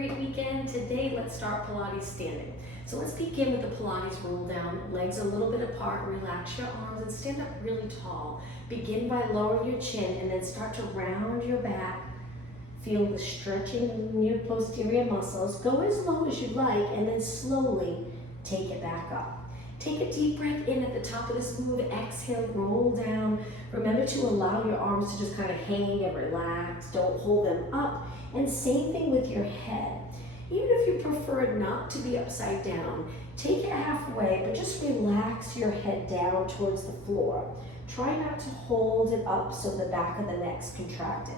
Great weekend. Today, let's start Pilates standing. So let's begin with the Pilates roll down, legs a little bit apart, relax your arms and stand up really tall. Begin by lowering your chin and then start to round your back. Feel the stretching in your posterior muscles. Go as low as you like and then slowly take it back up. Take a deep breath in at the top of this move. Exhale, roll down. Remember to allow your arms to just kind of hang and relax. Don't hold them up. And same thing with your head. Even if you prefer not to be upside down, take it halfway, but just relax your head down towards the floor. Try not to hold it up so the back of the neck's contracted.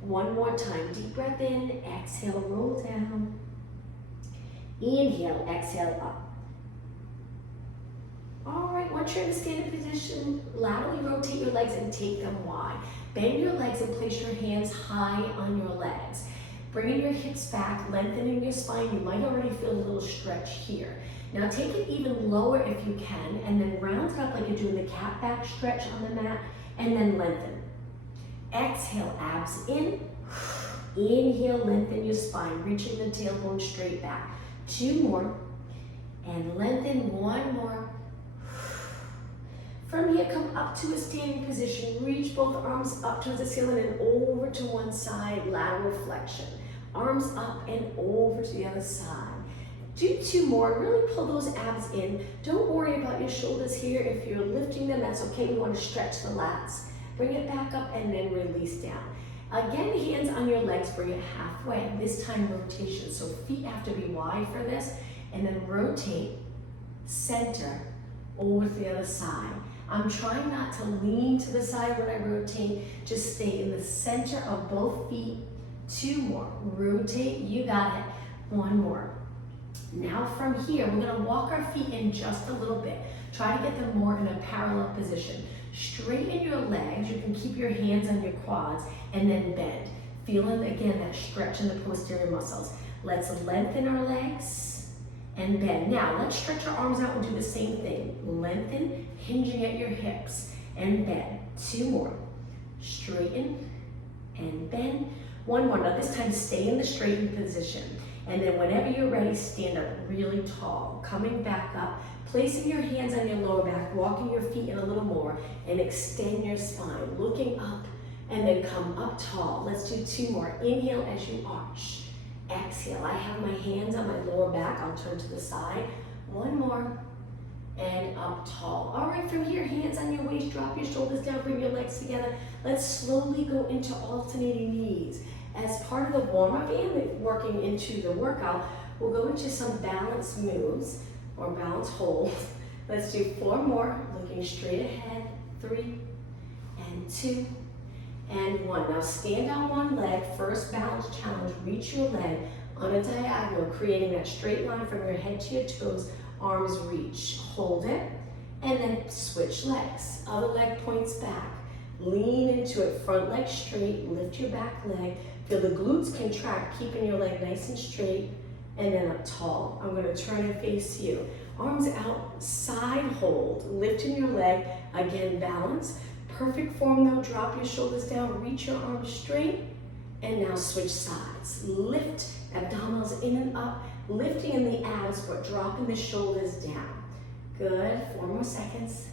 One more time. Deep breath in. Exhale, roll down. Inhale, exhale, up. All right, once you're in a standing position, laterally rotate your legs and take them wide. Bend your legs and place your hands high on your legs. Bringing your hips back, lengthening your spine. You might already feel a little stretch here. Now take it even lower if you can, and then round it up like you're doing the cat back stretch on the mat, and then lengthen. Exhale, abs in. Inhale, lengthen your spine, reaching the tailbone straight back. Two more, and lengthen. One more. From here, come up to a standing position. Reach both arms up towards the ceiling and over to one side, lateral flexion. Arms up and over to the other side. Do two more. Really pull those abs in. Don't worry about your shoulders here. If you're lifting them, that's okay. We want to stretch the lats. Bring it back up and then release down. Again, hands on your legs. Bring it halfway. This time, rotation. So feet have to be wide for this. And then rotate, center, over to the other side. I'm trying not to lean to the side when I rotate. Just stay in the center of both feet. Two more. Rotate. You got it. One more. Now from here, we're going to walk our feet in just a little bit. Try to get them more in a parallel position. Straighten your legs. You can keep your hands on your quads and then bend. Feeling, again, that stretch in the posterior muscles. Let's lengthen our legs and bend. Now, let's stretch our arms out and do the same thing. Lengthen, hinging at your hips, and bend. Two more. Straighten and bend. One more. Now, this time, stay in the straightened position. And then whenever you're ready, stand up really tall. Coming back up, placing your hands on your lower back, walking your feet in a little more, and extend your spine. Looking up, and then come up tall. Let's do two more. Inhale as you arch. Exhale. I have my hands on my lower back. I'll turn to the side. One more. And up tall. All right, from here, hands on your waist. Drop your shoulders down. Bring your legs together. Let's slowly go into alternating knees. As part of the warm-up and working into the workout, we'll go into some balance moves or balance holds. Let's do four more. Looking straight ahead. 3 and 2. And 1. Now stand on one leg, first balance challenge. Reach your leg on a diagonal, creating that straight line from your head to your toes. Arms reach. Hold it, and then switch legs. Other leg points back. Lean into it, front leg straight, lift your back leg. Feel the glutes contract, keeping your leg nice and straight, and then up tall. I'm going to turn and face you. Arms out, side hold, lifting your leg, again balance. Perfect form though, drop your shoulders down, reach your arms straight, and now switch sides. Lift, abdominals in and up, lifting in the abs, but dropping the shoulders down. Good, 4 more seconds.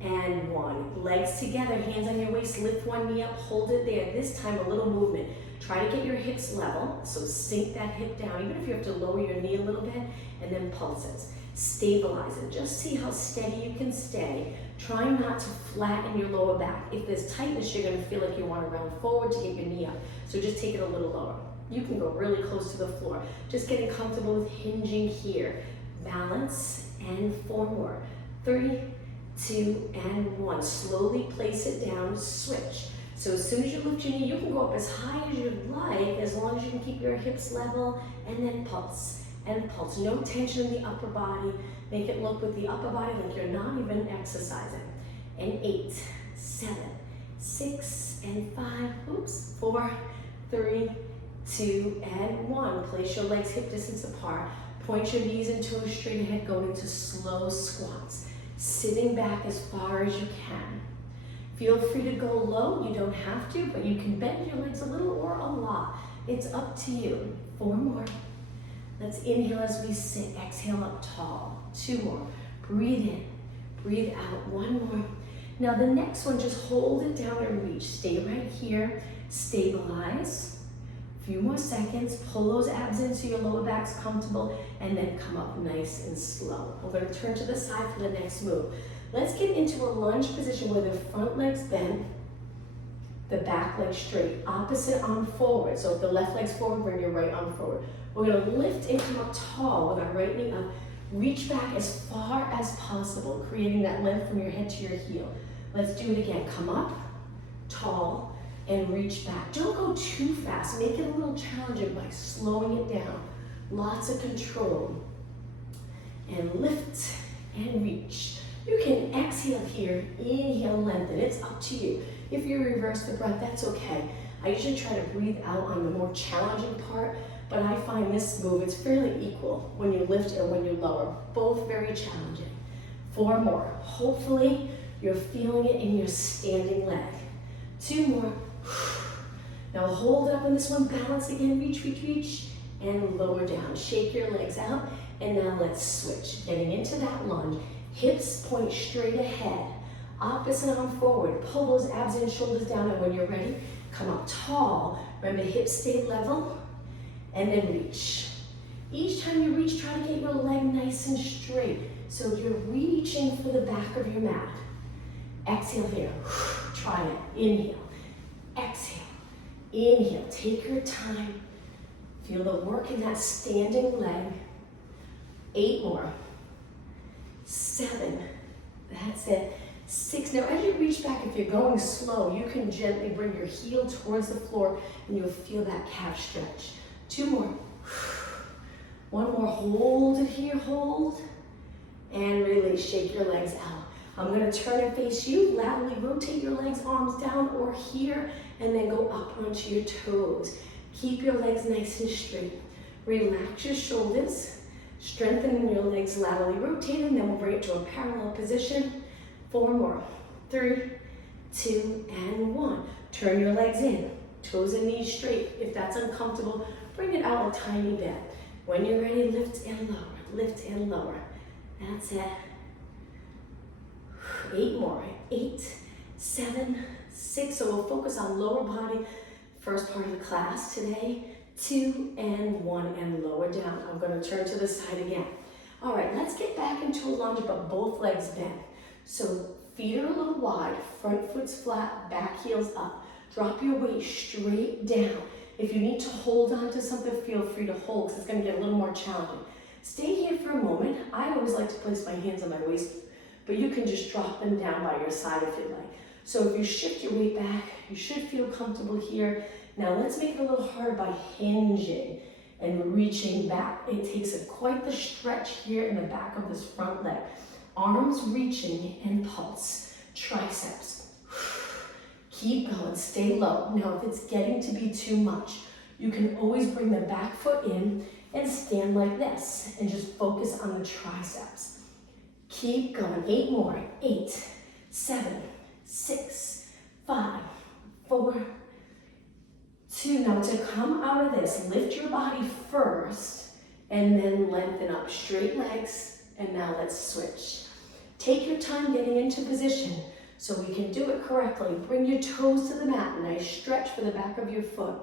And 1, legs together, hands on your waist, lift one knee up, hold it there. This time a little movement. Try to get your hips level, so sink that hip down, even if you have to lower your knee a little bit, and then pulses. Stabilize it, just see how steady you can stay. Try not to flatten your lower back. If there's tightness, you're gonna feel like you wanna round forward to get your knee up. So just take it a little lower. You can go really close to the floor. Just getting comfortable with hinging here. Balance, and 4 more. 3, 2, and 1. Slowly place it down, switch. So as soon as you lift your knee, you can go up as high as you'd like, as long as you can keep your hips level, and then pulse. And pulse. No tension in the upper body. Make it look with the upper body like you're not even exercising. And 8, 7, 6, and 5, 4, 3, 2, and 1. Place your legs hip distance apart. Point your knees and toes straight ahead, going into slow squats. Sitting back as far as you can. Feel free to go low. You don't have to, but you can bend your legs a little or a lot. It's up to you. 4 more. Let's inhale as we sit. Exhale up tall. 2 more. Breathe in. Breathe out. 1 more. Now the next one, just hold it down and reach. Stay right here. Stabilize. A few more seconds. Pull those abs in so your lower back's comfortable, and then come up nice and slow. I'm going to turn to the side for the next move. Let's get into a lunge position where the front leg's bent, the back leg straight, opposite arm forward. So if the left leg's forward, bring your right arm forward. We're going to lift and come up tall with our right knee up. Reach back as far as possible, creating that length from your head to your heel. Let's do it again. Come up, tall, and reach back. Don't go too fast. Make it a little challenging by slowing it down. Lots of control. And lift and reach. You can exhale here, inhale, lengthen. It's up to you. If you reverse the breath, that's okay. I usually try to breathe out on the more challenging part, but I find this move, it's fairly equal when you lift or when you lower. Both very challenging. 4 more. Hopefully, you're feeling it in your standing leg. 2 more. Now hold it up on this one. Balance again. Reach, reach, reach. And lower down. Shake your legs out. And now let's switch. Getting into that lunge. Hips point straight ahead. Opposite arm forward. Pull those abs and shoulders down. And when you're ready, come up tall. Remember, hips stay level. And then reach. Each time you reach, try to get your leg nice and straight. So you're reaching for the back of your mat. Exhale here. Try it. Inhale. Exhale. Inhale. Take your time. Feel the work in that standing leg. 8 more. 7. That's it. 6. Now as you reach back, if you're going slow, you can gently bring your heel towards the floor and you'll feel that calf stretch. 2 more. 1 more. Hold it here. Hold. And release. Shake your legs out. I'm going to turn and face you. Laterally rotate your legs, arms down or here, and then go up onto your toes. Keep your legs nice and straight. Relax your shoulders. Strengthening your legs, laterally rotating. Then we'll bring it to a parallel position. 4 more. 3, 2, and 1. Turn your legs in. Toes and knees straight. If that's uncomfortable, bring it out a tiny bit. When you're ready, lift and lower. Lift and lower. That's it. 8 more. 8, 7, 6. So we'll focus on lower body. First part of the class today. 2 and 1 and lower down. I'm going to turn to the side again. All right, let's get back into a lunge, but both legs bent. So feet are a little wide, front foot's flat, back heel's up. Drop your weight straight down. If you need to hold on to something, feel free to hold because it's going to get a little more challenging. Stay here for a moment. I always like to place my hands on my waist, but you can just drop them down by your side if you'd like. So if you shift your weight back, you should feel comfortable here. Now let's make it a little harder by hinging and reaching back. It takes quite the stretch here in the back of this front leg. Arms reaching and pulse. Triceps. Keep going, stay low. Now if it's getting to be too much, you can always bring the back foot in and stand like this and just focus on the triceps. Keep going. 8 more. 8, 7, 6, 5, 4, 2. Now to come out of this, lift your body first and then lengthen up. Straight legs, and now let's switch. Take your time getting into position so we can do it correctly. Bring your toes to the mat. Nice stretch for the back of your foot.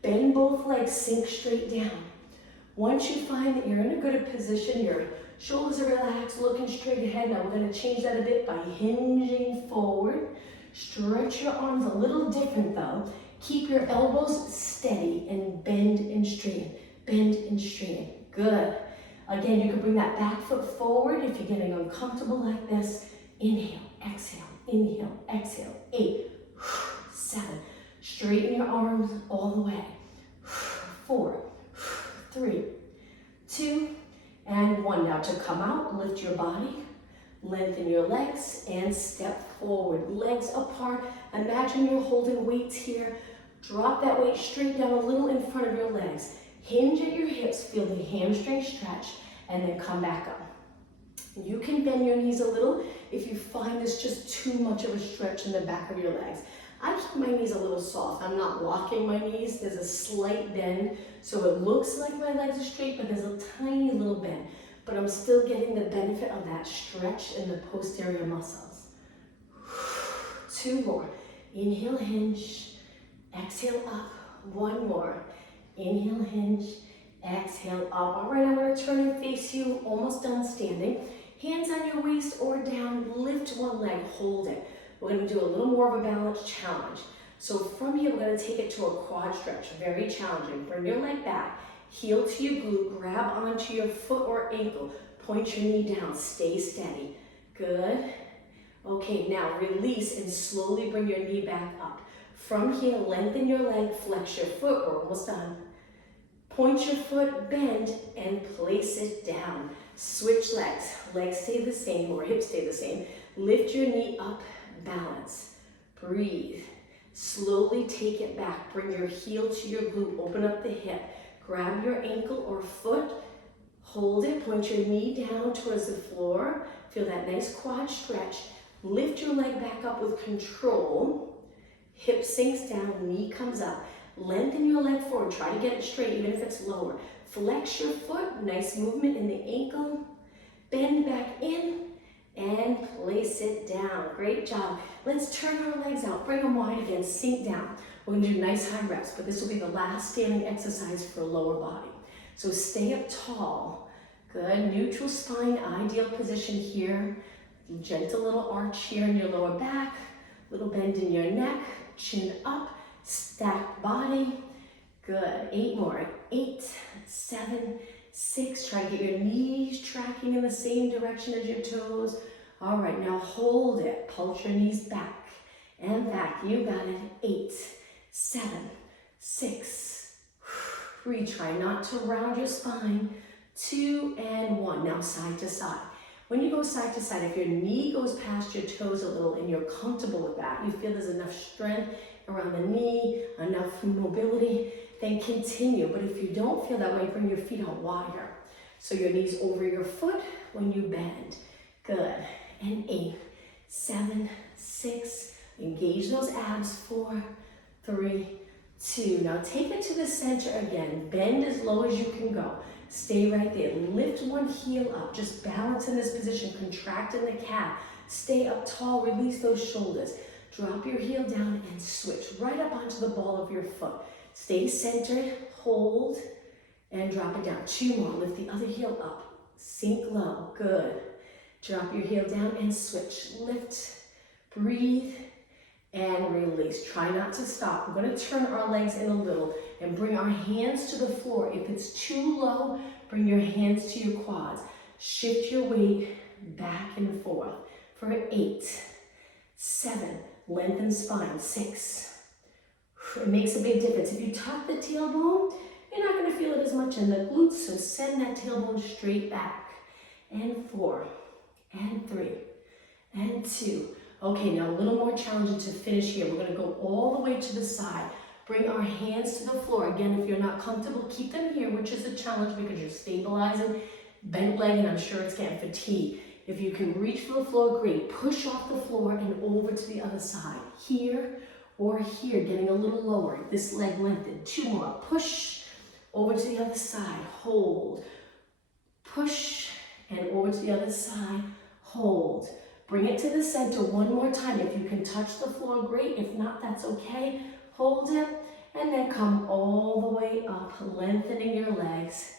Bend both legs, sink straight down. Once you find that you're in a good position, your shoulders are relaxed, looking straight ahead. Now we're going to change that a bit by hinging forward. Stretch your arms a little different though. Keep your elbows steady and bend and straighten. Bend and straighten. Good. Again, you can bring that back foot forward if you're getting uncomfortable like this. Inhale, exhale, inhale, exhale. 8, 7. Straighten your arms all the way. 4, 3, 2, and 1. Now to come out, lift your body, lengthen your legs, and step forward. Legs apart. Imagine you're holding weights here. Drop that weight straight down a little in front of your legs. Hinge at your hips, feel the hamstring stretch, and then come back up. You can bend your knees a little if you find this just too much of a stretch in the back of your legs. I keep my knees a little soft. I'm not locking my knees. There's a slight bend, so it looks like my legs are straight, but there's a tiny little bend. But I'm still getting the benefit of that stretch in the posterior muscles. 2 more. Inhale, hinge. Exhale, up. 1 more. Inhale, hinge. Exhale, up. All right, I'm going to turn and face you. Almost done standing. Hands on your waist or down. Lift one leg. Hold it. We're going to do a little more of a balance challenge. So from here, we're going to take it to a quad stretch. Very challenging. Bring your leg back. Heel to your glute. Grab onto your foot or ankle. Point your knee down. Stay steady. Good. Okay, now release and slowly bring your knee back up. From here, lengthen your leg. Flex your foot. We're almost done. Point your foot, bend, and place it down. Switch legs. Legs stay the same or hips stay the same. Lift your knee up. Balance. Breathe. Slowly take it back. Bring your heel to your glute. Open up the hip. Grab your ankle or foot. Hold it. Point your knee down towards the floor. Feel that nice quad stretch. Lift your leg back up with control. Hip sinks down. Knee comes up. Lengthen your leg forward. Try to get it straight even if it's lower. Flex your foot. Nice movement in the ankle. Bend back in. And place it down. Great job. Let's turn our legs out. Bring them wide again. Sink down. We're going to do nice high reps, but this will be the last standing exercise for lower body. So stay up tall. Good. Neutral spine, ideal position here. Gentle little arch here in your lower back. Little bend in your neck. Chin up. Stack body. Good. 8 more. 8, 7, 6. Try to get your knees tracking in the same direction as your toes. All right, now hold it. Pulse your knees back and back. You got it. 8, 7, 6. Breathe. Try not to round your spine. 2 and 1. Now side to side. When you go side to side, if your knee goes past your toes a little and you're comfortable with that, you feel there's enough strength around the knee, enough mobility, then continue. But if you don't feel that way, bring your feet out wider. So your knees over your foot when you bend. Good. And 8, 7, 6. Engage those abs. 4, 3, 2. Now take it to the center again. Bend as low as you can go. Stay right there. Lift one heel up. Just balance in this position. Contract in the calf. Stay up tall. Release those shoulders. Drop your heel down and switch right up onto the ball of your foot. Stay centered. Hold and drop it down. 2 more. Lift the other heel up. Sink low. Good. Drop your heel down and switch. Lift. Breathe. And release. Try not to stop. We're going to turn our legs in a little and bring our hands to the floor. If it's too low, bring your hands to your quads. Shift your weight back and forth for 8, 7, lengthen spine, 6. It makes a big difference. If you tuck the tailbone, you're not going to feel it as much in the glutes, so send that tailbone straight back. And 4, and 3, and 2. Okay, now a little more challenging to finish here. We're going to go all the way to the side. Bring our hands to the floor. Again, if you're not comfortable, keep them here, which is a challenge because you're stabilizing. Bent leg, and I'm sure it's getting fatigued. If you can reach for the floor, great. Push off the floor and over to the other side. Here or here, getting a little lower. This leg lengthened. 2 more. Push over to the other side. Hold. Push and over to the other side. Hold. Bring it to the center one more time. If you can touch the floor, great. If not, that's okay. Hold it and then come all the way up, lengthening your legs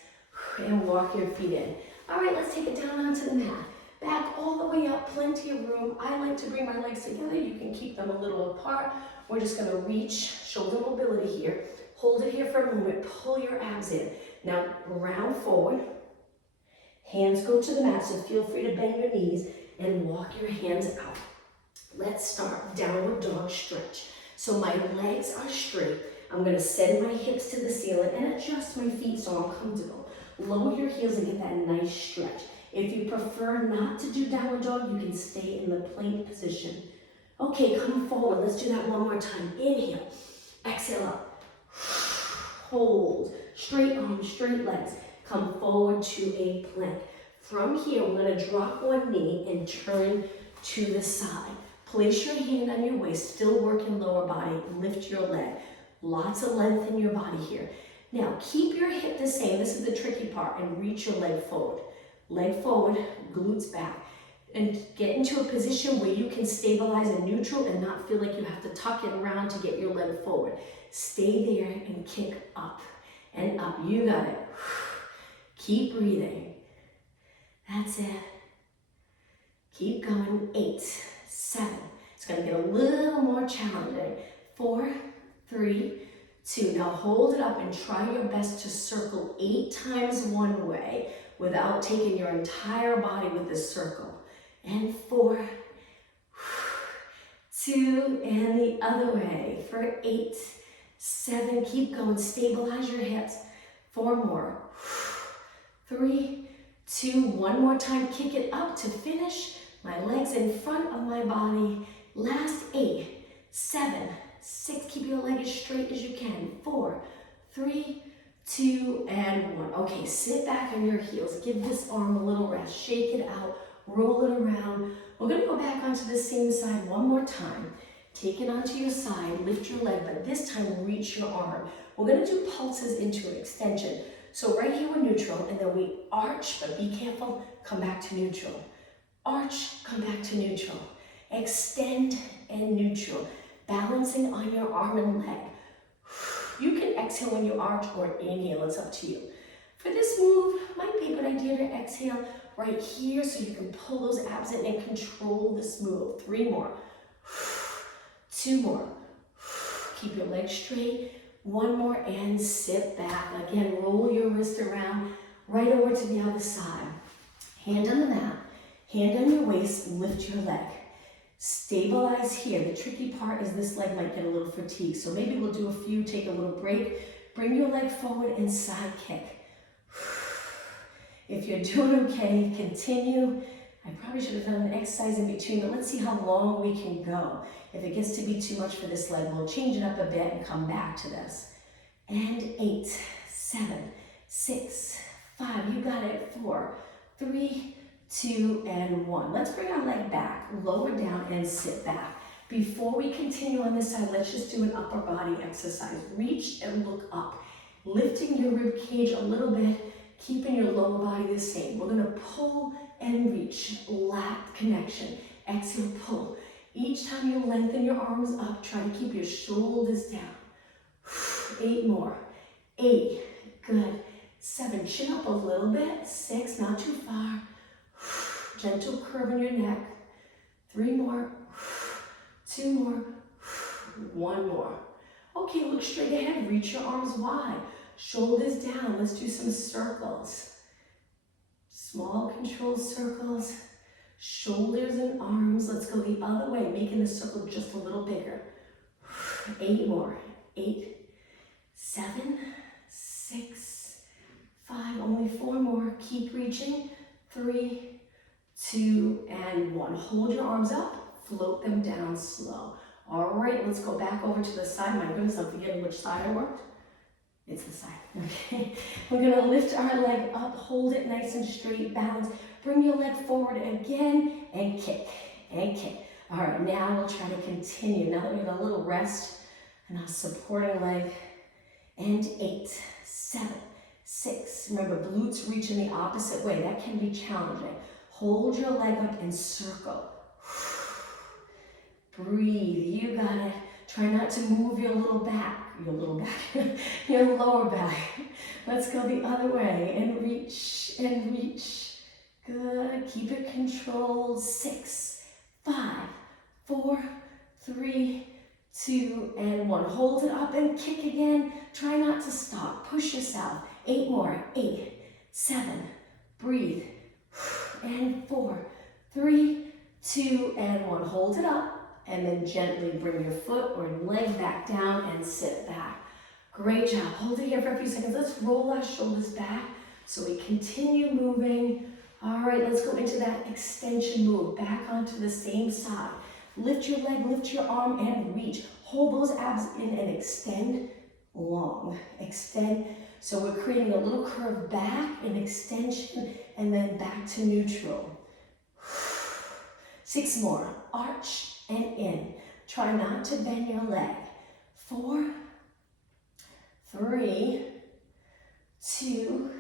and walk your feet in. All right, let's take it down onto the mat. Back all the way up, plenty of room. I like to bring my legs together. You can keep them a little apart. We're just gonna reach, shoulder mobility here. Hold it here for a moment, pull your abs in. Now, round forward. Hands go to the mat, so feel free to bend your knees and walk your hands out. Let's start downward dog stretch. So my legs are straight. I'm gonna send my hips to the ceiling and adjust my feet so I'm comfortable. Lower your heels and get that nice stretch. If you prefer not to do downward dog, you can stay in the plank position. Okay, come forward. Let's do that one more time. Inhale, exhale up. Hold, straight arms, straight legs. Come forward to a plank. From here, we're gonna drop one knee and turn to the side. Place your hand on your waist, still working lower body, lift your leg. Lots of length in your body here. Now, keep your hip the same, this is the tricky part, and reach your leg forward. Leg forward, glutes back. And get into a position where you can stabilize in neutral and not feel like you have to tuck it around to get your leg forward. Stay there and kick up and up. You got it. Keep breathing. That's it. Keep going. 8, 7. It's going to get a little more challenging. 4, 3, 2. Now hold it up and try your best to circle 8 times one way without taking your entire body with this circle. And 4, 2, and the other way for 8, 7. Keep going. Stabilize your hips. 4 more. 3, 2. One more time. Kick it up to finish. My legs in front of my body. Last 8, 7, 6. Keep your leg as straight as you can. 4, 3, 2, and 1. Okay, sit back on your heels. Give this arm a little rest. Shake it out. Roll it around. We're going to go back onto the same side one more time. Take it onto your side. Lift your leg, but this time reach your arm. We're going to do pulses into an extension. So right here we're neutral, and then we arch, but be careful. Come back to neutral. Arch, come back to neutral. Extend and neutral. Balancing on your arm and leg. You can exhale when you arch or inhale. It's up to you. For this move, might be a good idea to exhale right here so you can pull those abs in and control this move. 3 more. 2 more. Keep your legs straight. 1 more and sit back. Again, roll your wrist around right over to the other side. Hand on the mat. Hand on your waist. Lift your leg. Stabilize here. The tricky part is this leg might get a little fatigued. So maybe we'll do a few, take a little break. Bring your leg forward and side kick. If you're doing okay, continue. I probably should have done an exercise in between, but let's see how long we can go. If it gets to be too much for this leg, we'll change it up a bit and come back to this. And 8, 7, 6, 5. You got it. 4, 3, 2, and 1. Let's bring our leg back, lower down, and sit back. Before we continue on this side, let's just do an upper body exercise. Reach and look up. Lifting your rib cage a little bit, keeping your lower body the same. We're going to pull and reach, lat connection. Exhale, pull. Each time you lengthen your arms up, try to keep your shoulders down. 8 more. 8, good. 7, chin up a little bit. 6, not too far. Gentle curve in your neck. 3 more. 2 more. 1 more. Okay, look straight ahead. Reach your arms wide. Shoulders down. Let's do some circles. Small controlled circles. Shoulders and arms. Let's go the other way, making the circle just a little bigger. 8 more. 8, 7, 6, 5. Only 4 more. Keep reaching. 3, 2, and 1. Hold your arms up. Float them down slow. All right, let's go back over to the side. My goodness, I'm forgetting which side I worked. It's the side. Okay. We're going to lift our leg up. Hold it nice and straight. Balance. Bring your leg forward again and kick and kick. All right, now we'll try to continue. Now that we have a little rest and our supporting leg. And 8, 7, 6. Remember, glutes reach in the opposite way. That can be challenging. Hold your leg up and circle. Breathe. You got it. Try not to move your lower back, your lower back. Let's go the other way and reach and reach. Good. Keep it controlled. 6, 5, 4, 3, 2, and 1. Hold it up and kick again. Try not to stop. Push yourself. 8 more. 8, 7. Breathe. And 4, 3, 2, and 1. Hold it up. And then gently bring your foot or leg back down and sit back. Great job. Hold it here for a few seconds. Let's roll our shoulders back so we continue moving. All right, let's go into that extension move. Back onto the same side. Lift your leg, lift your arm, and reach. Hold those abs in and extend long. Extend. So we're creating a little curve back, an extension, and then back to neutral. 6 more. Arch and in. Try not to bend your leg. 4, 3, 2,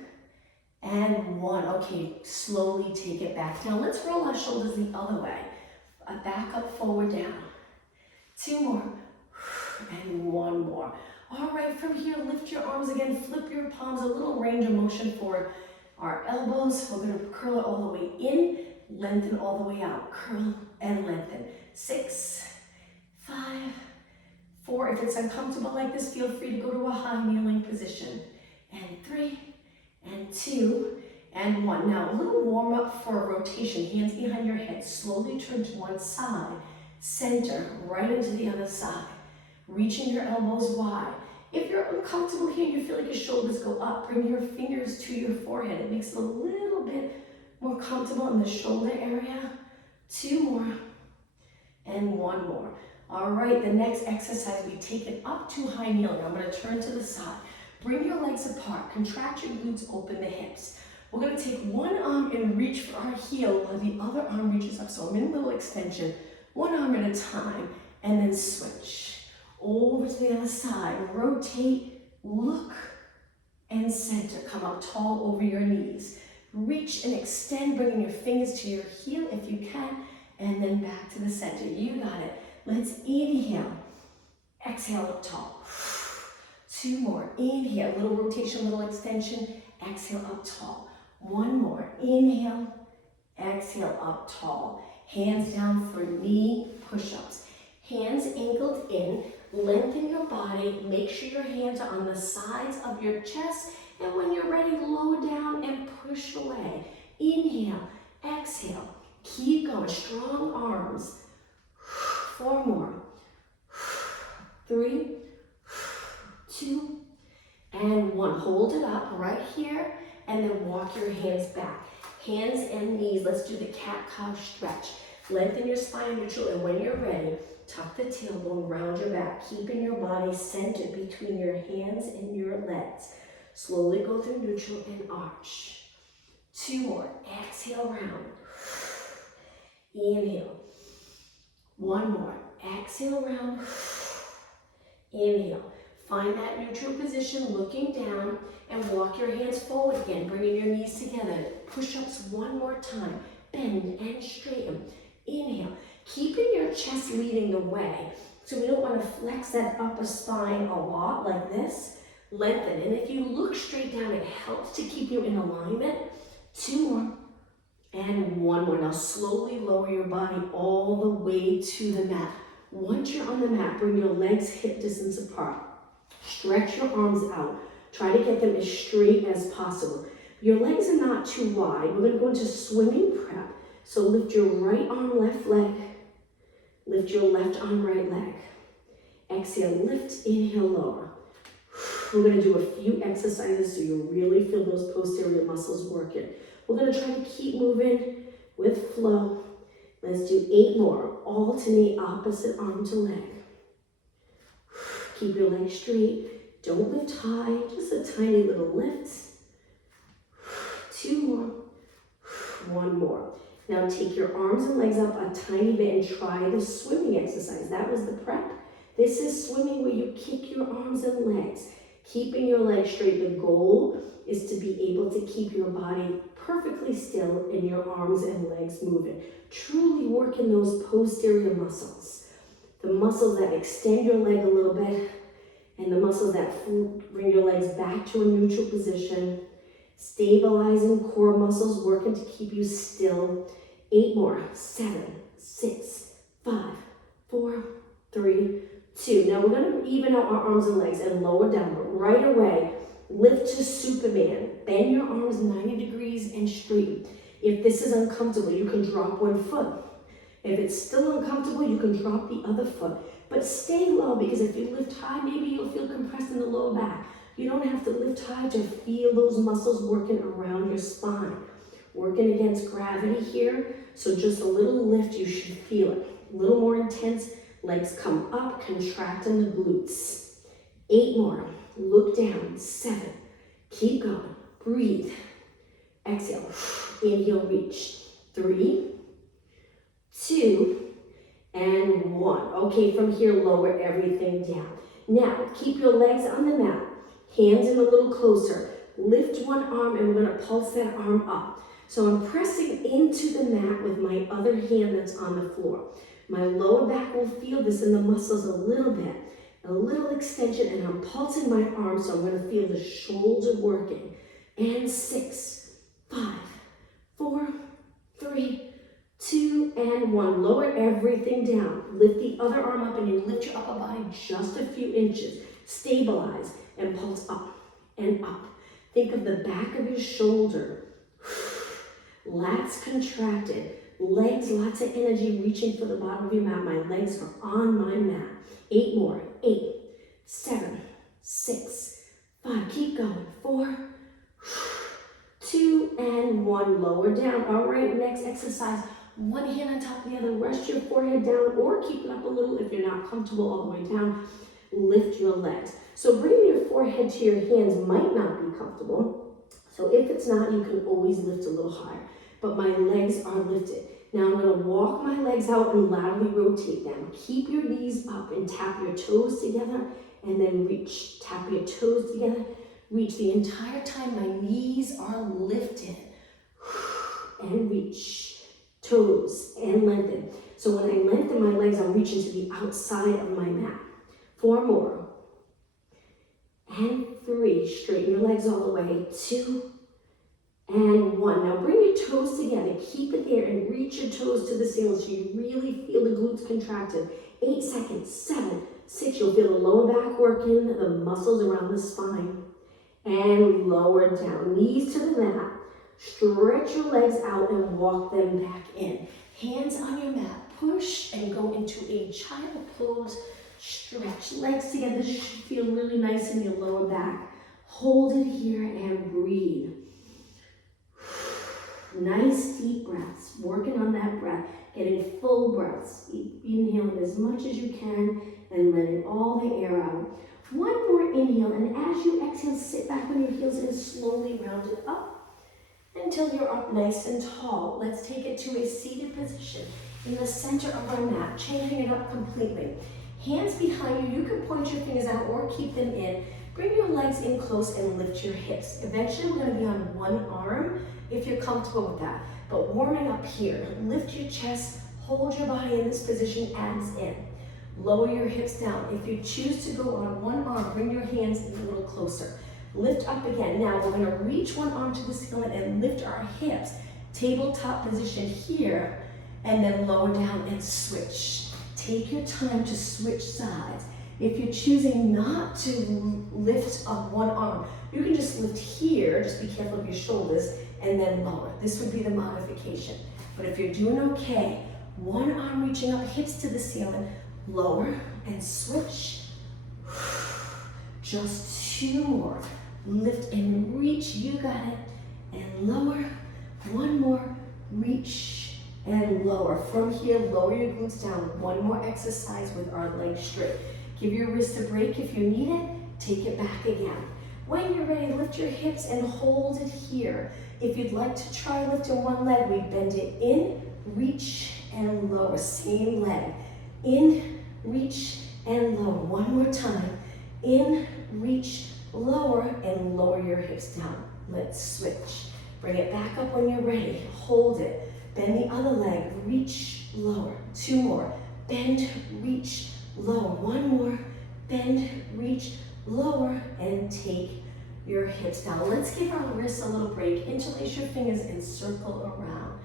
and 1. Okay, slowly take it back. Now let's roll our shoulders the other way. Back up, forward, down. 2 more. And 1 more. All right, from here, lift your arms again. Flip your palms, a little range of motion for our elbows. We're going to curl it all the way in, lengthen all the way out. Curl and lengthen. 6, 5, 4. If it's uncomfortable like this, feel free to go to a high kneeling position. And 3, and 2, and 1. Now, a little warm up for a rotation. Hands behind your head. Slowly turn to one side. Center, right into the other side. Reaching your elbows wide. If you're uncomfortable here, you feel like your shoulders go up, bring your fingers to your forehead. It makes it a little bit more comfortable in the shoulder area. 2 more, and 1 more. All right, the next exercise, we take it up to high kneeling. I'm gonna turn to the side. Bring your legs apart, contract your glutes, open the hips. We're gonna take one arm and reach for our heel while the other arm reaches up. So I'm in a little extension, one arm at a time, and then switch. Over to the other side, rotate, look, and center. Come up tall over your knees. Reach and extend, bringing your fingers to your heel if you can, and then back to the center. You got it. Let's inhale. Exhale up tall. 2 more. Inhale, little rotation, little extension. Exhale up tall. 1 more. Inhale, exhale up tall. Hands down for knee push-ups. Hands angled in. Lengthen your body, make sure your hands are on the sides of your chest, and when you're ready, lower down and push away. Inhale, exhale, keep going, strong arms. 4 more. 3, 2, and 1. Hold it up right here, and then walk your hands back. Hands and knees, let's do the cat-cow stretch. Lengthen your spine neutral, and when you're ready, tuck the tailbone, round your back, keeping your body centered between your hands and your legs. Slowly go through neutral and arch. 2 more. Exhale, round. Inhale. 1 more. Exhale, round. Inhale. Find that neutral position, looking down, and walk your hands forward again, bringing your knees together. Push-ups 1 more time. Bend and straighten. Inhale. Keeping your chest leading the way. So we don't want to flex that upper spine a lot like this. Lengthen. And if you look straight down, it helps to keep you in alignment. 2 more. And 1 more. Now slowly lower your body all the way to the mat. Once you're on the mat, bring your legs hip distance apart. Stretch your arms out. Try to get them as straight as possible. Your legs are not too wide. We're going to go into swimming prep. So lift your right arm, left leg. Lift your left arm, right leg. Exhale, lift, inhale, lower. We're going to do a few exercises so you really feel those posterior muscles working. We're going to try to keep moving with flow. Let's do 8 more. Alternate opposite arm to leg. Keep your legs straight. Don't lift high, just a tiny little lift. 2 more. 1 more. Now take your arms and legs up a tiny bit and try the swimming exercise. That was the prep. This is swimming where you kick your arms and legs, keeping your legs straight. The goal is to be able to keep your body perfectly still and your arms and legs moving. Truly working those posterior muscles. The muscles that extend your leg a little bit and the muscles that bring your legs back to a neutral position. Stabilizing core muscles, working to keep you still. 8 more. 7, 6, 5, 4, 3, 2. Now we're going to even out our arms and legs and lower down, but right away, lift to Superman. Bend your arms 90 degrees and straighten. If this is uncomfortable, you can drop one foot. If it's still uncomfortable, you can drop the other foot. But stay low, because if you lift high, maybe you'll feel compressed in the lower back. You don't have to lift high to feel those muscles working around your spine. Working against gravity here, so just a little lift, you should feel it. A little more intense, legs come up, contracting the glutes. 8 more, look down, 7, keep going, breathe. Exhale, inhale, reach. 3, 2, and 1. Okay, from here, lower everything down. Now, keep your legs on the mat, hands in a little closer. Lift one arm and we're gonna pulse that arm up. So I'm pressing into the mat with my other hand that's on the floor. My lower back will feel this in the muscles a little bit. A little extension, and I'm pulsing my arm, so I'm gonna feel the shoulder working. And 6, 5, 4, 3, 2, and 1. Lower everything down. Lift the other arm up and you lift your upper body just a few inches. Stabilize and pulse up and up. Think of the back of your shoulder. Lats contracted. Legs, lots of energy reaching for the bottom of your mat. My legs are on my mat. 8 more. 8, 7, 6, 5. Keep going. 4, 2, and 1. Lower down. All right, next exercise. One hand on top of the other. Rest your forehead down or keep it up a little if you're not comfortable all the way down. Lift your legs. So bringing your forehead to your hands might not be comfortable. So if it's not, you can always lift a little higher. But my legs are lifted. Now I'm going to walk my legs out and loudly rotate them. Keep your knees up and tap your toes together and then reach. Tap your toes together. Reach. The entire time my knees are lifted. And reach. Toes and lengthen. So when I lengthen my legs, I'm reaching to the outside of my mat. 4 more. And 3. Straighten your legs all the way. 2. And 1. Now bring your toes together. Keep it there and reach your toes to the ceiling so you really feel the glutes contracted. 8 seconds. 7, 6. You'll feel the lower back working, the muscles around the spine. And lower down. Knees to the mat. Stretch your legs out and walk them back in. Hands on your mat. Push and go into a child pose. Stretch legs together. This should feel really nice in your lower back. Hold it here and breathe. Nice deep breaths. Working on that breath. Getting full breaths. Inhaling as much as you can and letting all the air out. One more inhale, and as you exhale, sit back on your heels and slowly round it up until you're up nice and tall. Let's take it to a seated position in the center of our mat, changing it up completely. Hands behind you. You can point your fingers out or keep them in. Bring your legs in close and lift your hips. Eventually, we're going to be on one arm if you're comfortable with that. But warming up here, lift your chest, hold your body in this position, abs in. Lower your hips down. If you choose to go on one arm, bring your hands in a little closer. Lift up again. Now we're going to reach one arm to the ceiling and lift our hips. Tabletop position here, and then lower down and switch. Take your time to switch sides. If you're choosing not to lift up one arm, you can just lift here, just be careful of your shoulders, and then lower. This would be the modification. But if you're doing okay, one arm reaching up, hips to the ceiling, lower and switch. Just 2 more. Lift and reach, you got it. And lower, 1 more, reach and lower. From here, lower your glutes down. 1 more exercise with our legs straight. Give your wrist a break if you need it. Take it back again. When you're ready, lift your hips and hold it here. If you'd like to try lifting one leg, we bend it in, reach and lower. Same leg. In, reach and lower. 1 more time. In, reach, lower, and lower your hips down. Let's switch. Bring it back up when you're ready. Hold it. Bend the other leg. Reach, lower. 2 more. Bend, reach, lower. 1 more. Bend, reach, lower, and take your hips down. Let's give our wrists a little break. Interlace your fingers and circle around.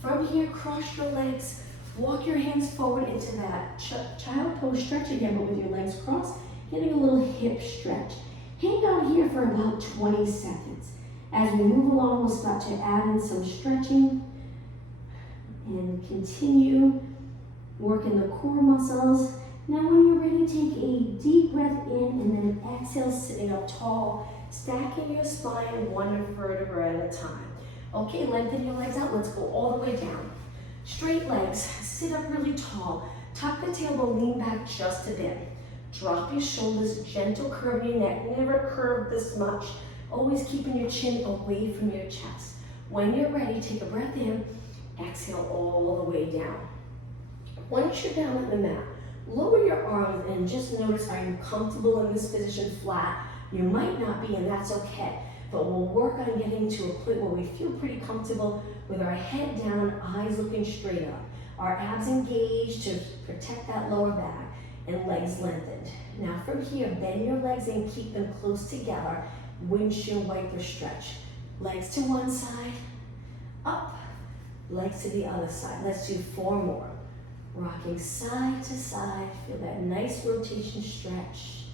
From here, cross your legs. Walk your hands forward into that child pose. Stretch again, but with your legs crossed. Getting a little hip stretch. Hang out here for about 20 seconds. As we move along, we'll start to add in some stretching and continue working the core muscles. Now when you're ready, take a deep breath in and then exhale, sitting up tall, stacking your spine 1 vertebra at a time. Okay, lengthen your legs out. Let's go all the way down. Straight legs, sit up really tall. Tuck the tailbone, lean back just a bit. Drop your shoulders, gentle curve in your neck. Never curve this much. Always keeping your chin away from your chest. When you're ready, take a breath in Exhale all the way down. Once you're down on the mat, lower your arms and just notice, are you comfortable in this position flat? You might not be, and that's okay. But we'll work on getting to a point where we feel pretty comfortable with our head down, eyes looking straight up. Our abs engaged to protect that lower back, and legs lengthened. Now from here, bend your legs and keep them close together. Windshield wiper stretch. Legs to one side, up, legs to the other side. Let's do 4 more. Rocking side to side, feel that nice rotation stretch.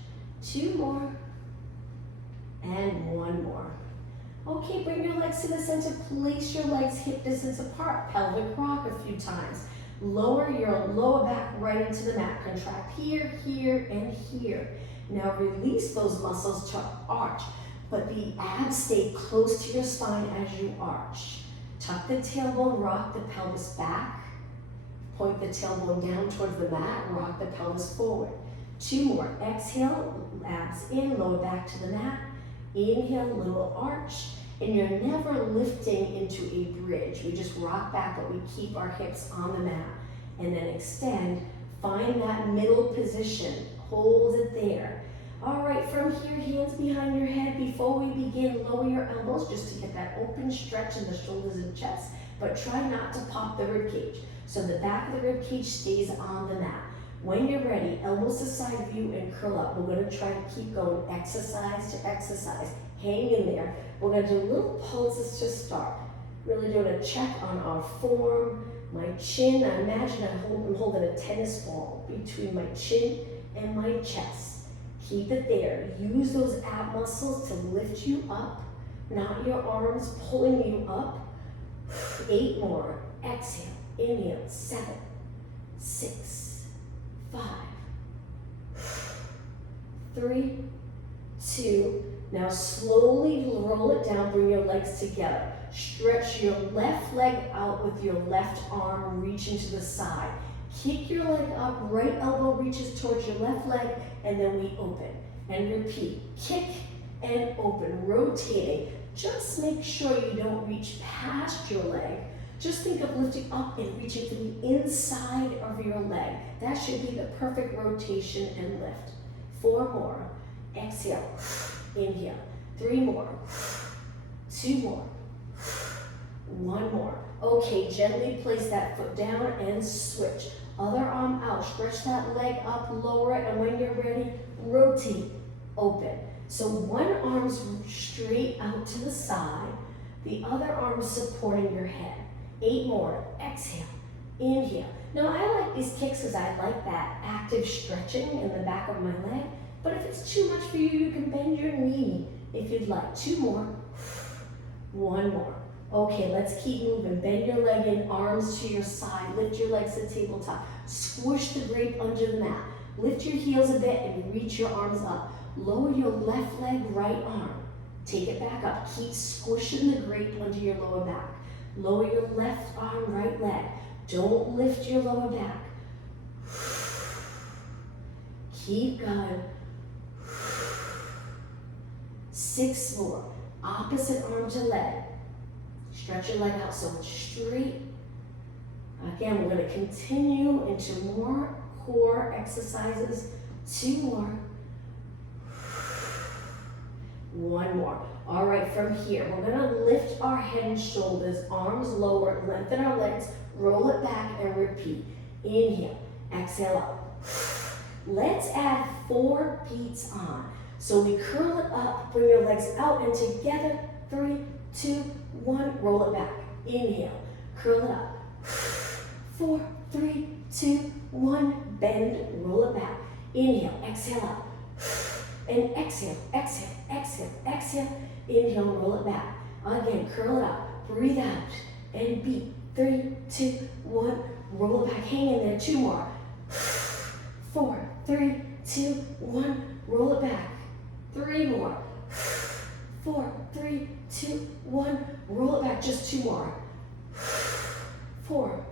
2 more, and 1 more. Okay, bring your legs to the center, place your legs hip distance apart, pelvic rock a few times. Lower your lower back right into the mat. Contract here, here, and here. Now release those muscles to arch, but the abs stay close to your spine as you arch. Tuck the tailbone, rock the pelvis back. Point the tailbone down towards the mat, rock the pelvis forward. 2 more. Exhale, abs in, lower back to the mat. Inhale, little arch. And you're never lifting into a bridge. We just rock back, but we keep our hips on the mat. And then extend. Find that middle position. Hold it there. All right, from here, hands behind your head. Before we begin, lower your elbows just to get that open stretch in the shoulders and chest. But try not to pop the rib cage. So the back of the rib cage stays on the mat. When you're ready, elbows to side view and curl up. We're going to try to keep going exercise to exercise. Hang in there. We're going to do little pulses to start. Really doing a check on our form, my chin. I imagine I'm holding a tennis ball between my chin and my chest. Keep it there. Use those ab muscles to lift you up, not your arms pulling you up. 8 more. Exhale. Inhale. 7, 6, 5, 3, 2. Now slowly roll it down, bring your legs together. Stretch your left leg out with your left arm reaching to the side. Kick your leg up, right elbow reaches towards your left leg, and then we open. And repeat, kick and open, rotating. Just make sure you don't reach past your leg. Just think of lifting up and reaching to the inside of your leg. That should be the perfect rotation and lift. 4 more. Exhale. Inhale. 3 more. 2 more. 1 more. Okay, gently place that foot down and switch. Other arm out. Stretch that leg up, lower it, and when you're ready, rotate, open. So one arm's straight out to the side, the other arm supporting your head. 8 more. Exhale. Inhale. Now I like these kicks because I like that active stretching in the back of my leg. But if it's too much for you, you can bend your knee if you'd like. 2 more. 1 more. Okay, let's keep moving. Bend your leg in, arms to your side. Lift your legs to the tabletop. Squish the grape under the mat. Lift your heels a bit and reach your arms up. Lower your left leg, right arm. Take it back up. Keep squishing the grape under your lower back. Lower your left arm, right leg. Don't lift your lower back. Keep going. 6 more. Opposite arm to leg. Stretch your leg out so it's straight. Again, we're going to continue into more core exercises. 2 more. 1 more. All right, from here, we're going to lift our head and shoulders, arms lower, lengthen our legs, roll it back, and repeat. Inhale, exhale up. Let's add 4 beats on. So we curl it up, bring your legs out and together. 3, 2, 1, roll it back. Inhale, curl it up. 4, 3, 2, 1, bend, roll it back. Inhale, exhale up. And exhale, exhale, exhale, exhale. Inhale, roll it back. Again, curl it up, breathe out, and beat. 3, 2, 1, roll it back. Hang in there, 2 more. 4, 3, 2, 1, roll it back. 3 more. 4, 3, 2, 1, roll it back. Just 2 more. 4.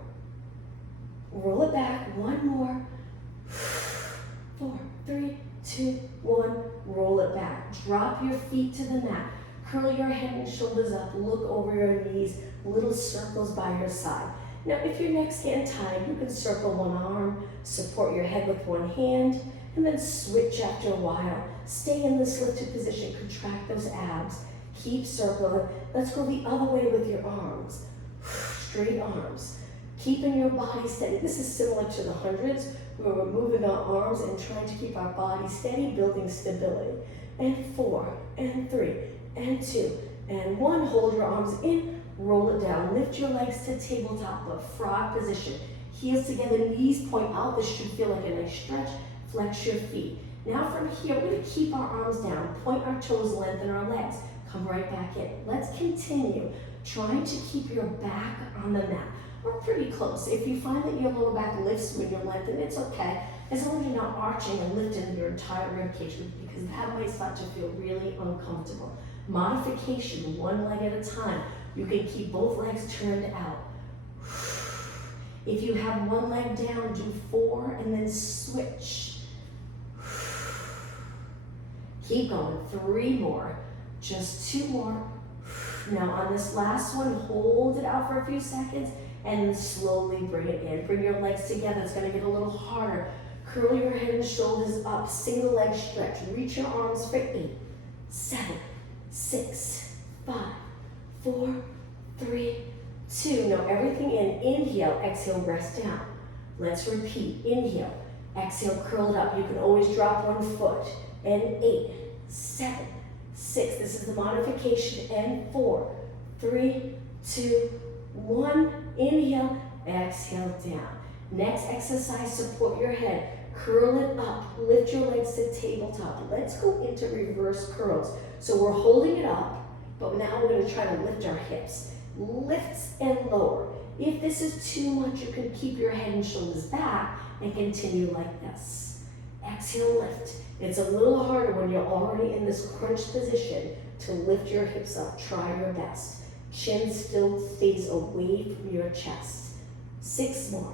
Roll it back. 1 more. 4, 3, 2, 1, roll it back. Drop your feet to the mat. Curl your head and shoulders up. Look over your knees. Little circles by your side. Now, if your neck's getting tired, you can circle one arm, support your head with one hand, and then switch after a while. Stay in this lifted position, contract those abs. Keep circling. Let's go the other way with your arms. Straight arms. Keeping your body steady. This is similar to the hundreds, where we're moving our arms and trying to keep our body steady, building stability. And 4, and 3, and 2, and 1. Hold your arms in, roll it down. Lift your legs to tabletop, a frog position. Heels together, knees point out. This should feel like a nice stretch. Flex your feet. Now from here, we're going to keep our arms down, point our toes, lengthen our legs. Come right back in. Let's continue trying to keep your back on the mat. We're pretty close. If you find that your lower back lifts when you're lengthened, it's okay. As long as you're not arching and lifting your entire rib cage, because that might start to feel really uncomfortable. Modification, one leg at a time. You can keep both legs turned out. If you have one leg down, do 4 and then switch. Keep going, 3 more, just 2 more. Now on this last one, hold it out for a few seconds and then slowly bring it in. Bring your legs together, it's gonna get a little harder. Curl your head and shoulders up, single leg stretch. Reach your arms for 8, 7, 6, 5, 4, 3, 2. Now everything in, inhale, exhale, rest down. Let's repeat, inhale, exhale, curl it up. You can always drop one foot. And 8, 7, 6. This is the modification. And 4, 3, 2, 1. Inhale, exhale, down. Next exercise, support your head. Curl it up. Lift your legs to tabletop. Let's go into reverse curls. So we're holding it up, but now we're going to try to lift our hips. Lifts and lower. If this is too much, you can keep your head and shoulders back and continue like this. Exhale, lift. It's a little harder when you're already in this crunch position to lift your hips up. Try your best. Chin still stays away from your chest. 6 more.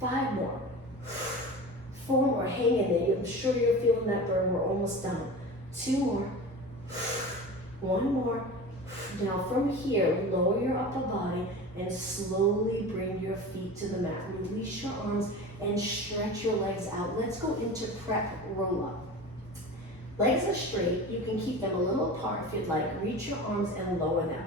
5 more. 4 more. Hang in there. I'm sure you're feeling that burn. We're almost done. 2 more. 1 more. Now from here, lower your upper body and slowly bring your feet to the mat. Release your arms and stretch your legs out. Let's go into prep roll up. Legs are straight. You can keep them a little apart if you'd like. Reach your arms and lower them.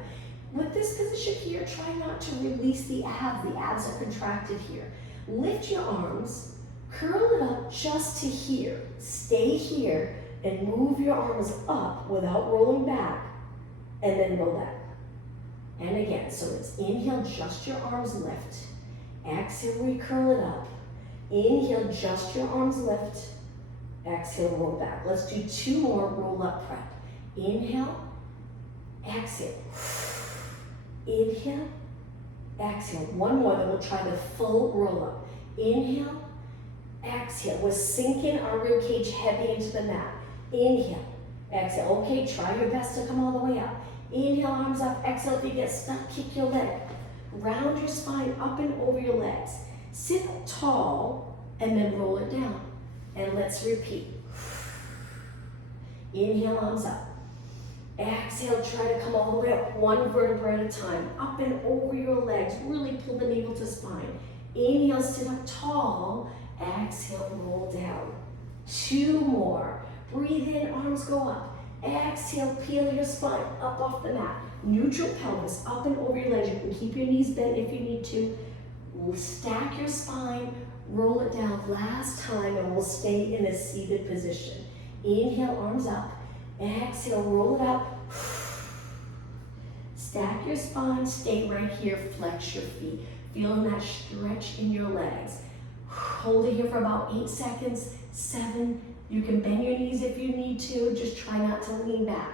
With this position here, try not to release the abs. The abs are contracted here. Lift your arms, curl it up just to here. Stay here and move your arms up without rolling back, and then roll back. And again, so it's inhale, just your arms lift. Exhale, we curl it up. Inhale, just your arms lift. Exhale, roll back. Let's do 2 more roll up prep. Inhale, exhale. Inhale, exhale. 1 more, then we'll try the full roll up. Inhale, exhale. We're sinking our rib cage heavy into the mat. Inhale, exhale. Okay, try your best to come all the way up. Inhale, arms up. Exhale, if you get stuck, kick your leg. Round your spine up and over your legs. Sit up tall and then roll it down. And let's repeat. Inhale, arms up. Exhale, try to come all the way up, 1 vertebra at a time. Up and over your legs. Really pull the navel to spine. Inhale, sit up tall. Exhale, roll down. 2 more. Breathe in, arms go up. Exhale, peel your spine up off the mat. Neutral pelvis, up and over your legs. You can keep your knees bent if you need to. Stack your spine, roll it down. Last time, and we'll stay in a seated position. Inhale, arms up. Exhale, roll it out. Stack your spine, stay right here, flex your feet. Feeling that stretch in your legs. Hold it here for about 8 seconds, 7. You can bend your knees if you need to, just try not to lean back.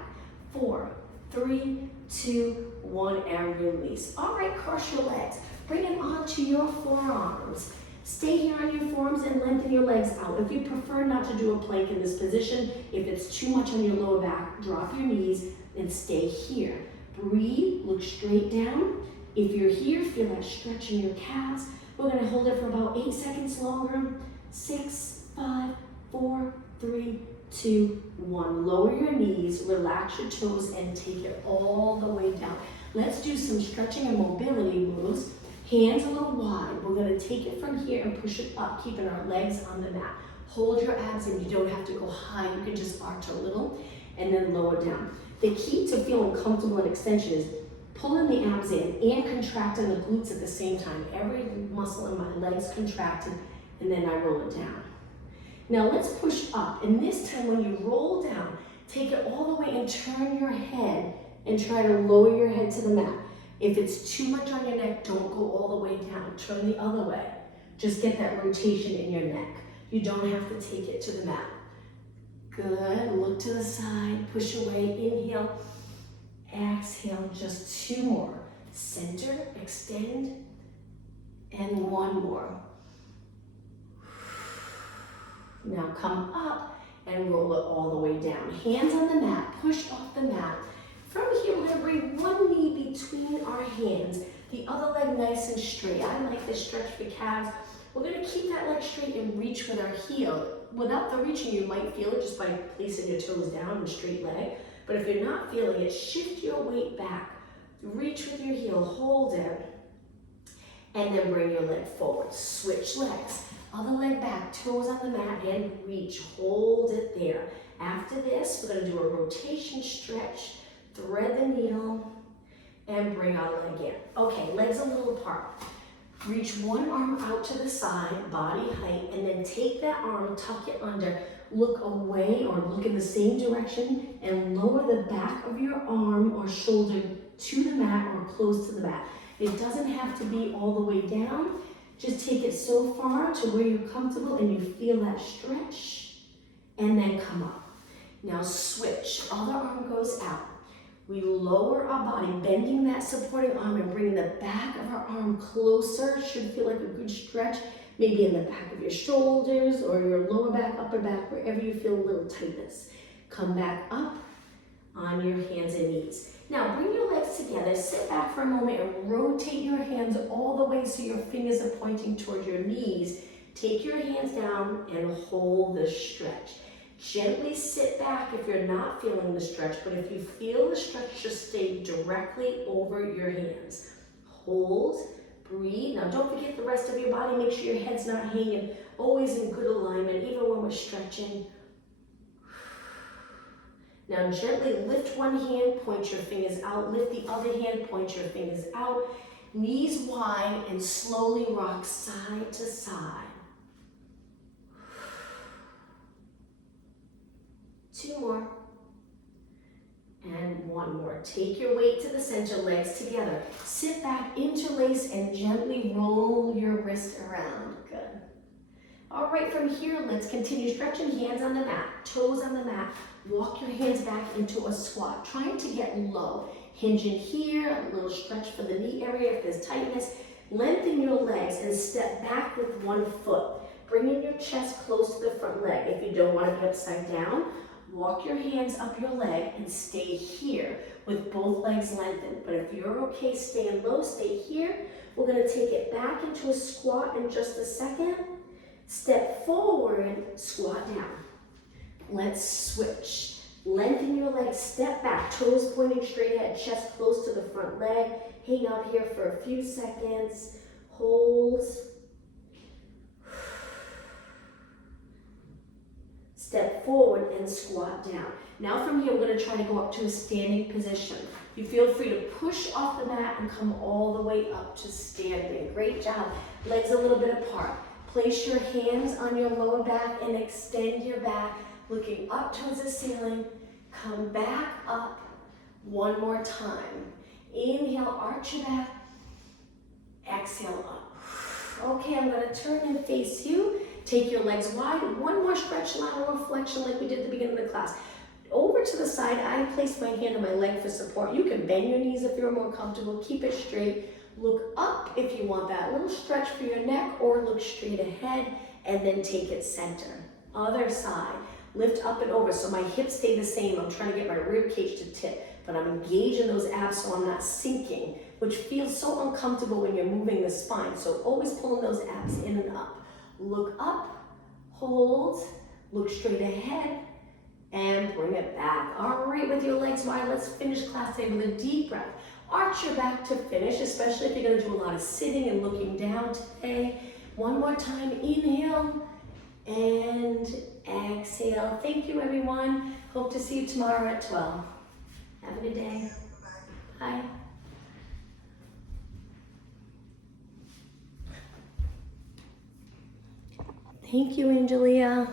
4, 3, 2, 1, and release. All right, cross your legs. Bring it onto your forearms. Stay here on your forearms and lengthen your legs out. If you prefer not to do a plank in this position, if it's too much on your lower back, drop your knees and stay here. Breathe, look straight down. If you're here, feel that stretch in your calves. We're gonna hold it for about 8 seconds longer. 6, 5, 4, 3, 2, 1. Lower your knees, relax your toes, and take it all the way down. Let's do some stretching and mobility moves. Hands a little wide. We're gonna take it from here and push it up, keeping our legs on the mat. Hold your abs in. You don't have to go high. You can just arch a little and then lower down. The key to feeling comfortable in extension is pulling the abs in and contracting the glutes at the same time. Every muscle in my legs contracted, and then I roll it down. Now let's push up, and this time when you roll down, take it all the way and turn your head and try to lower your head to the mat. If it's too much on your neck, don't go all the way down. Turn the other way. Just get that rotation in your neck. You don't have to take it to the mat. Good, look to the side, push away, inhale, exhale, just 2 more. Center, extend, and 1 more. Now come up and roll it all the way down. Hands on the mat, push off the mat. From here, we're gonna bring one knee between our hands, the other leg nice and straight. I like this stretch for calves. We're gonna keep that leg straight and reach with our heel. Without the reaching, you might feel it just by placing your toes down and straight leg. But if you're not feeling it, shift your weight back. Reach with your heel, hold it, and then bring your leg forward. Switch legs. Other leg back, toes on the mat, and reach. Hold it there. After this, we're gonna do a rotation stretch. Thread the needle, and bring our leg in. Okay, legs a little apart. Reach one arm out to the side, body height, and then take that arm, tuck it under, look away or look in the same direction, and lower the back of your arm or shoulder to the mat or close to the mat. It doesn't have to be all the way down. Just take it so far to where you're comfortable and you feel that stretch, and then come up. Now switch, other arm goes out. We lower our body, bending that supporting arm and bringing the back of our arm closer. Should feel like a good stretch, maybe in the back of your shoulders or your lower back, upper back, wherever you feel a little tightness. Come back up on your hands and knees. Now bring your legs together, sit back for a moment and rotate your hands all the way so your fingers are pointing towards your knees. Take your hands down and hold the stretch. Gently sit back if you're not feeling the stretch, but if you feel the stretch, just stay directly over your hands. Hold, breathe. Now don't forget the rest of your body. Make sure your head's not hanging, always in good alignment, even when we're stretching. Now gently lift one hand, point your fingers out. Lift the other hand, point your fingers out. Knees wide and slowly rock side to side. 2 more, and 1 more. Take your weight to the center, legs together. Sit back, interlace, and gently roll your wrist around. Good. All right, from here, let's continue stretching. Hands on the mat, toes on the mat. Walk your hands back into a squat, trying to get low. Hinge in here, a little stretch for the knee area if there's tightness. Lengthen your legs and step back with one foot. Bringing your chest close to the front leg. If you don't want to be upside down, walk your hands up your leg and stay here with both legs lengthened. But if you're okay staying low, stay here. We're going to take it back into a squat in just a second. Step forward, squat down. Let's switch. Lengthen your legs, step back, toes pointing straight ahead, chest close to the front leg. Hang out here for a few seconds. Hold. Step forward and squat down. Now from here, we're going to try to go up to a standing position. You feel free to push off the mat and come all the way up to standing. Great job. Legs a little bit apart. Place your hands on your lower back and extend your back, looking up towards the ceiling. Come back up 1 more time. Inhale, arch your back. Exhale up. Okay, I'm going to turn and face you. Take your legs wide. 1 more stretch, lateral flexion like we did at the beginning of the class. Over to the side, I place my hand on my leg for support. You can bend your knees if you're more comfortable. Keep it straight. Look up if you want that little stretch for your neck, or look straight ahead and then take it center. Other side. Lift up and over so my hips stay the same. I'm trying to get my rib cage to tip, but I'm engaging those abs so I'm not sinking, which feels so uncomfortable when you're moving the spine. So always pulling those abs in and up. Look up, hold, look straight ahead, and bring it back. All right, with your legs wide, let's finish class today with a deep breath. Arch your back to finish, especially if you're gonna do a lot of sitting and looking down today. One more time, inhale and exhale. Thank you, everyone. Hope to see you tomorrow at 12. Have a good day. Bye. Thank you, Angelia.